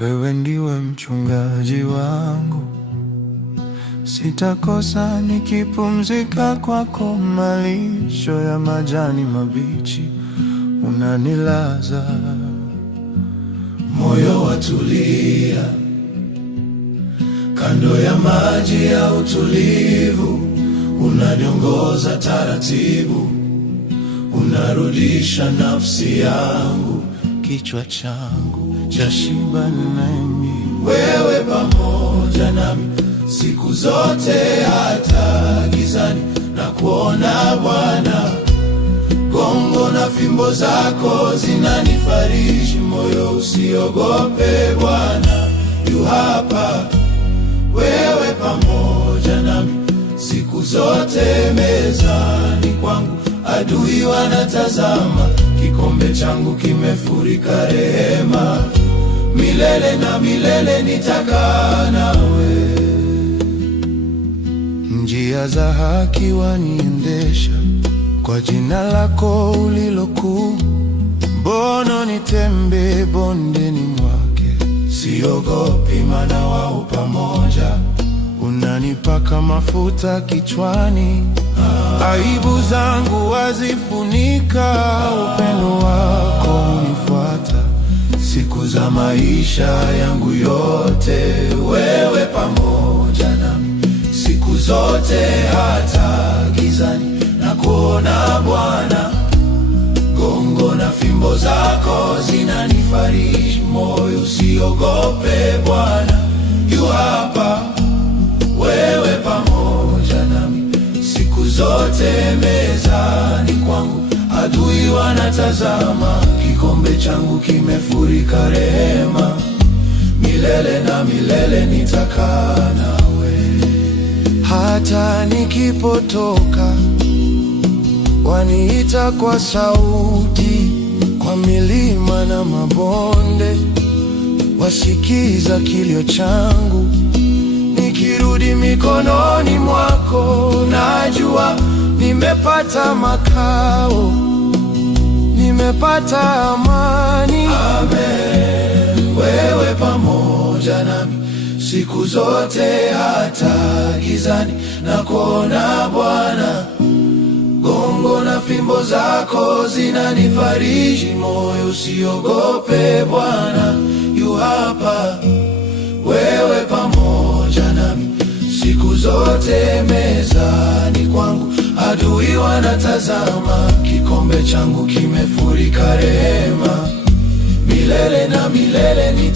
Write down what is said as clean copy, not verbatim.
Wewe ndiwe mchungaji wangu, sitakosa nikipumzika kwako. Malisho ya majani mabichi unanilaza, moyo watulia kando ya maji ya utulivu. Unaniongoza taratibu, unarudisha nafsi yangu, kichwa changu chashiba nami. Wewe pamoja nami siku zote, hata gizani na kuona Bwana. Gongo na fimbo zako zinanifariji, moyo usiogope, Bwana yu hapa. Wewe pamoja nami siku zote, mezani kwangu adui wanatazama. Kikombe changu kimefurika rehema, milele na milele nitakaa nawe. Njia za haki waniendesha, kwa jina lako ulilokuu. Mbona nitembee bondeni mwake, siogopi maana wao pamoja. Unanipaka mafuta kichwani, aibu zangu wazifunika. Upendo wako unifuata siku za maisha yangu yote. Wewe pamoja nami siku zote, hata gizani na kuona Bwana. Gongo na fimbo zako zinanifariji, moyo usiogope, Bwana yu hapa. Wewe pamoja nami siku zote, mezani kwangu adui wanatazama. Kikombe changu kimefurika rehema, milele na milele nitakaa nawe. Hata nikipotoka waniita kwa sauti, kwa milima na mabonde wasikiza kilio changu. Nikirudi mikononi mwako, najua nimepata makao, nimepata amani. Amen. Wewe pamoja nami siku zote, hata gizani na kuona Bwana. Gongo na fimbo zako zinanifariji, moyo usiogope, Bwana yu hapa. Wewe pamoja nami siku zote, mezani kwangu adui wanatazama. Kikombe changu kimefurika rehema, milele na milele ni